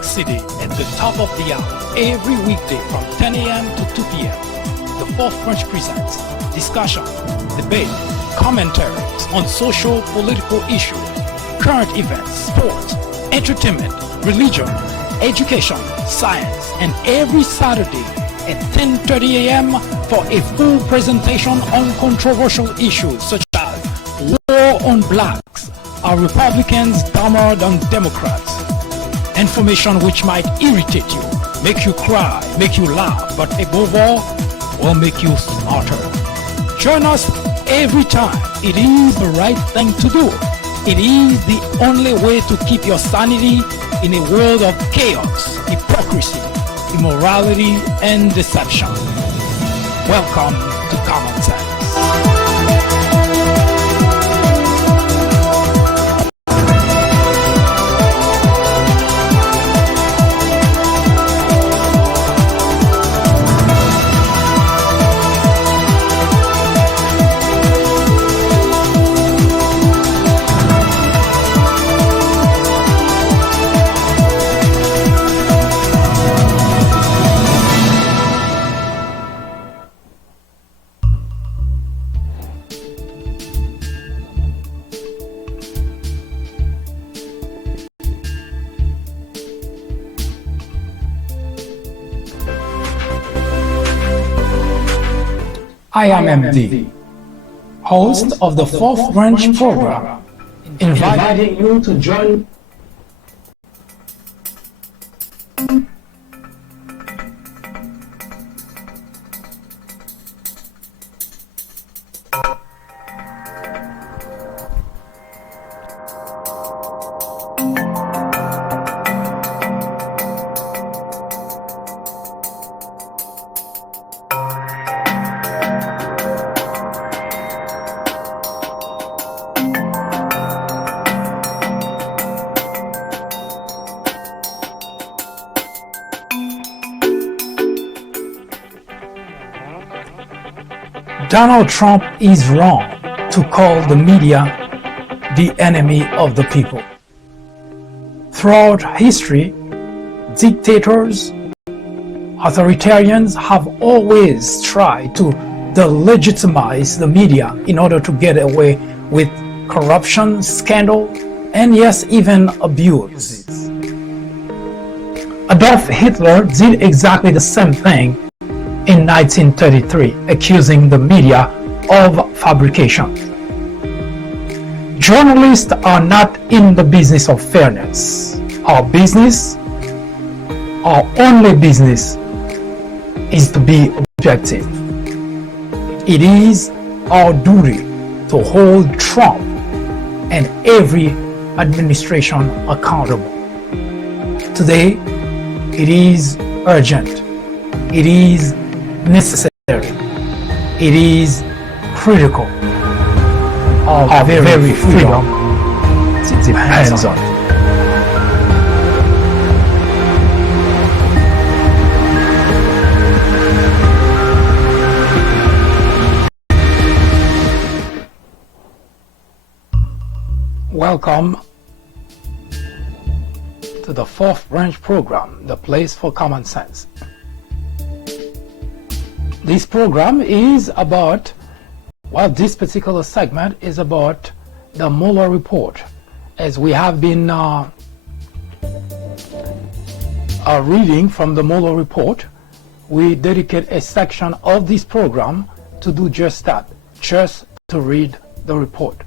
York City at the top of the hour every weekday from 10 a.m. to 2 p.m. The Fourth Branch presents discussion, debate, commentaries on social, political issues, current events, sports, entertainment, religion, education, science, and every Saturday at 10:30 a.m. for a full presentation on controversial issues such as war on blacks. Are Republicans dumber than Democrats? Information which might irritate you, make you cry, make you laugh, but above all, will make you smarter. Join us every time. It is the right thing to do. It is the only way to keep your sanity in a world of chaos, hypocrisy, immorality, and deception. Welcome to Common Sense. I am MD, host of the Fourth Branch program, inviting you to join. Donald Trump is wrong to call the media the enemy of the people. Throughout history, dictators, authoritarians have always tried to delegitimize the media in order to get away with corruption, scandal, and yes, even abuse. Adolf Hitler did exactly the same thing in 1933, accusing the media of fabrication. Journalists are not in the business of fairness. Our only business, is to be objective. It is our duty to hold Trump and every administration accountable. Today, it is urgent. It is necessary. It is critical. Our very freedom depends on it. Welcome to the Fourth Branch program, the place for common sense. This program is about, this particular segment is about the Mueller report. As we have been reading from the Mueller report, we dedicate a section of this program to do just that, just to read the report.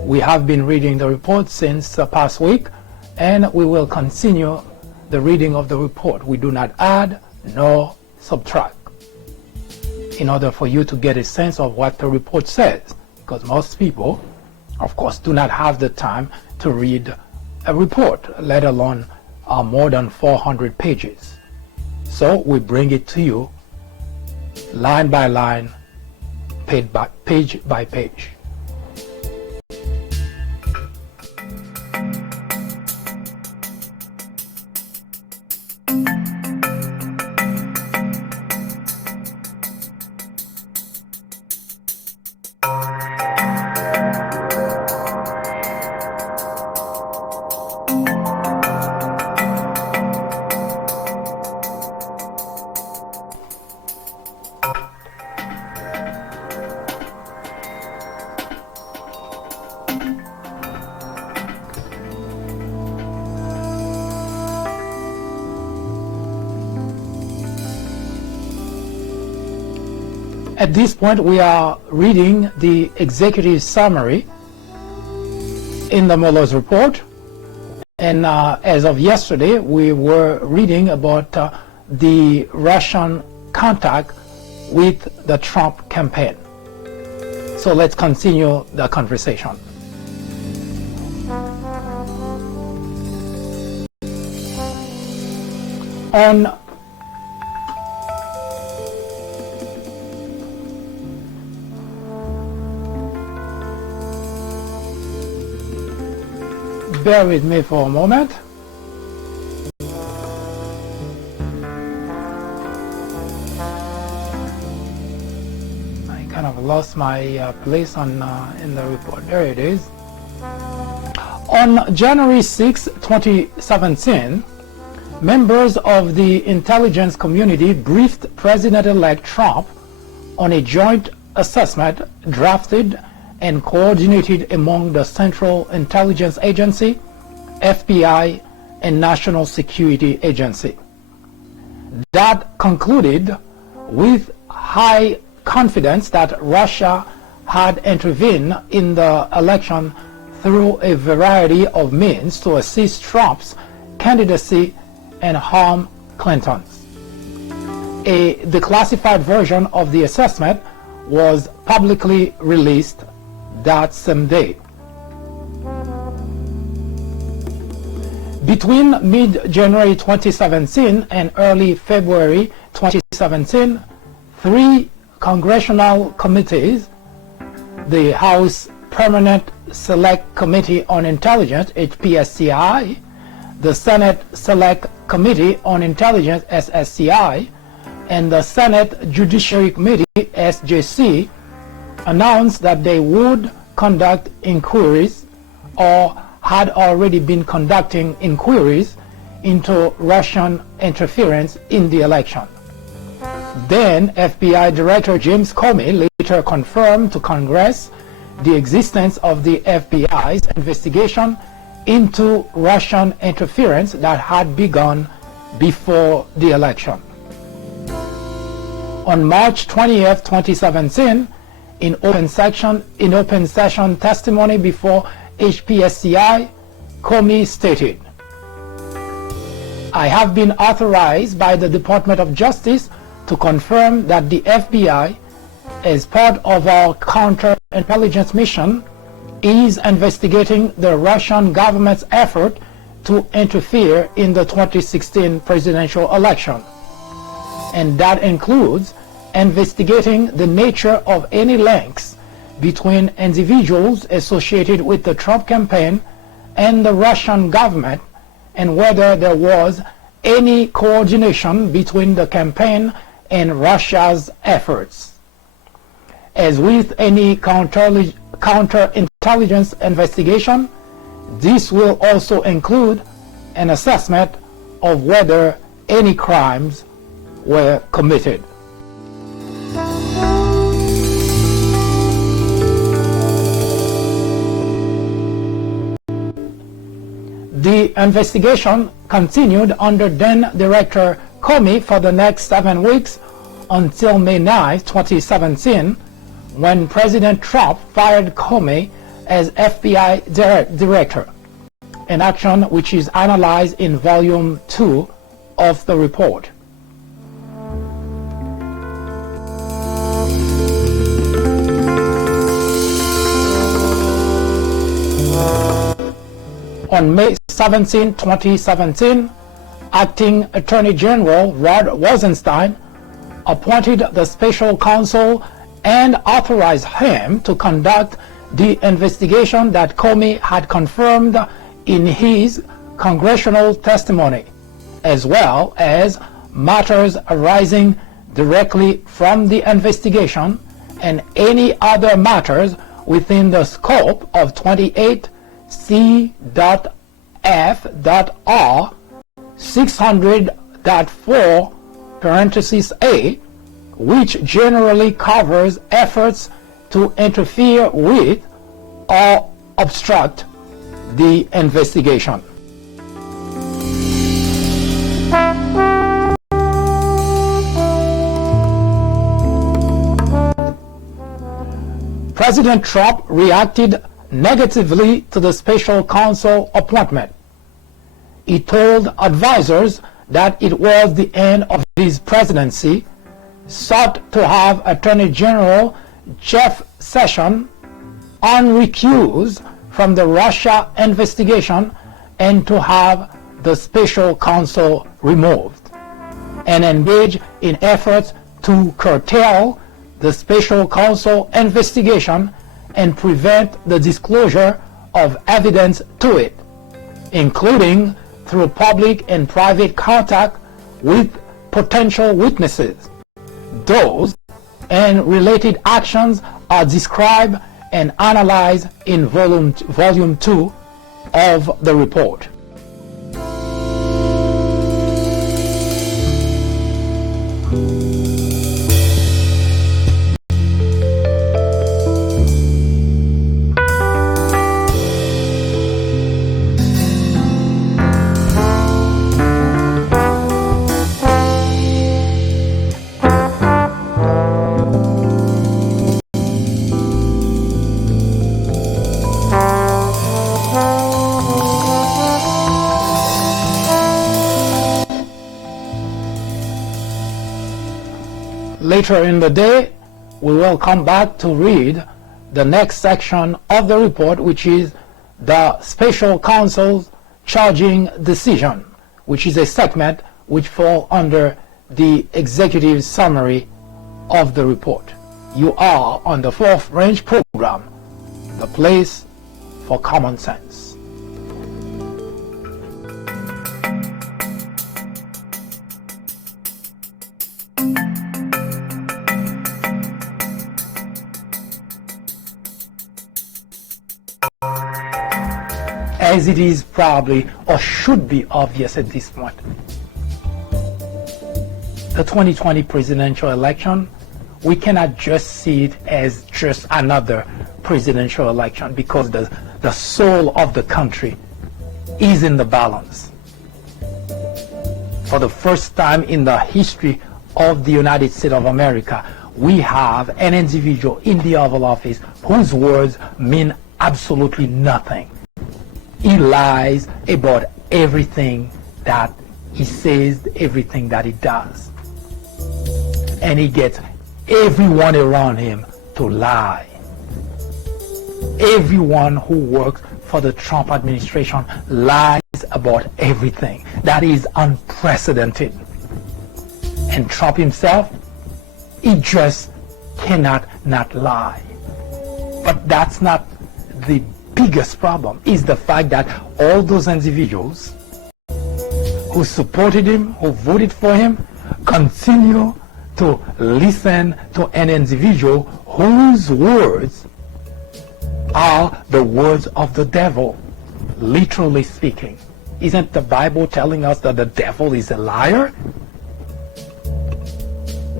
We have been reading the report since the past week, and we will continue the reading of the report. We do not add nor subtract, in order for you to get a sense of what the report says, because most people, of course, do not have the time to read a report, let alone more than 400 pages. So we bring it to you line by line, page by page. At this point, we are reading the executive summary in the Mueller's report. And as of yesterday, we were reading about the Russian contact with the Trump campaign. So let's continue the conversation. Bear with me for a moment. I kind of lost my place in the report. There it is. On January 6, 2017, members of the intelligence community briefed President-elect Trump on a joint assessment drafted and coordinated among the Central Intelligence Agency, FBI, and National Security Agency. That concluded with high confidence that Russia had intervened in the election through a variety of means to assist Trump's candidacy and harm Clinton's. A declassified version of the assessment was publicly released that same day. Between mid-January 2017 and early February 2017, 3 congressional committees, the House Permanent Select Committee on Intelligence, HPSCI, the Senate Select Committee on Intelligence, SSCI, and the Senate Judiciary Committee, SJC, announced that they would conduct inquiries or had already been conducting inquiries into Russian interference in the election. Then FBI Director James Comey later confirmed to Congress the existence of the FBI's investigation into Russian interference that had begun before the election. On March 20th, 2017, in open session testimony before HPSCI, Comey stated, "I have been authorized by the Department of Justice to confirm that the FBI, as part of our counterintelligence mission, is investigating the Russian government's effort to interfere in the 2016 presidential election. And that includes investigating the nature of any links between individuals associated with the Trump campaign and the Russian government, and whether there was any coordination between the campaign and Russia's efforts. As with any counterintelligence investigation, this will also include an assessment of whether any crimes were committed." The investigation continued under then Director Comey for the next 7 weeks until May 9, 2017, when President Trump fired Comey as FBI Director, an action which is analyzed in Volume 2 of the report. On May 17, 2017, Acting Attorney General Rod Rosenstein appointed the special counsel and authorized him to conduct the investigation that Comey had confirmed in his congressional testimony, as well as matters arising directly from the investigation and any other matters within the scope of 28 C.F.R. 600.4 parenthesis A, which generally covers efforts to interfere with or obstruct the investigation. President Trump reacted negatively to the special counsel appointment. He told advisors that it was the end of his presidency, sought to have Attorney General Jeff Sessions unrecused from the Russia investigation and to have the special counsel removed, and engage in efforts to curtail the special counsel investigation and prevent the disclosure of evidence to it, including through public and private contact with potential witnesses. Those and related actions are described and analyzed in volume 2 of the report. Later in the day, we will come back to read the next section of the report, which is the special counsel's charging decision, which is a segment which falls under the executive summary of the report. You are on the Fourth Branch program, the place for common sense. As it is probably or should be obvious at this point, the 2020 presidential election, we cannot just see it as just another presidential election, because the soul of the country is in the balance. For the first time in the history of the United States of America, we have an individual in the Oval Office whose words mean absolutely nothing. He lies about everything that he says, everything that he does. And he gets everyone around him to lie. Everyone who works for the Trump administration lies about everything. That is unprecedented. And Trump himself, he just cannot not lie. But that's not the biggest problem. Is the fact that all those individuals who supported him, who voted for him, continue to listen to an individual whose words are the words of the devil, literally speaking. Isn't the Bible telling us that the devil is a liar?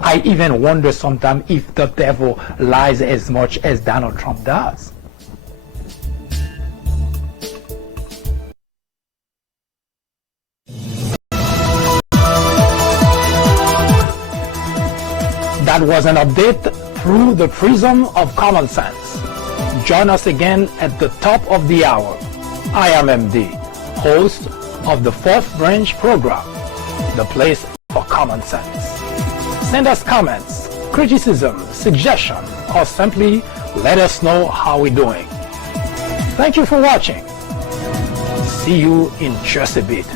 I even wonder sometimes if the devil lies as much as Donald Trump does. That was an update through the prism of common sense. Join us again at the top of the hour. I am MD, host of the Fourth Branch program, the place for common sense. Send us comments, criticism, suggestion, or simply let us know how we're doing. Thank you for watching. See you in just a bit.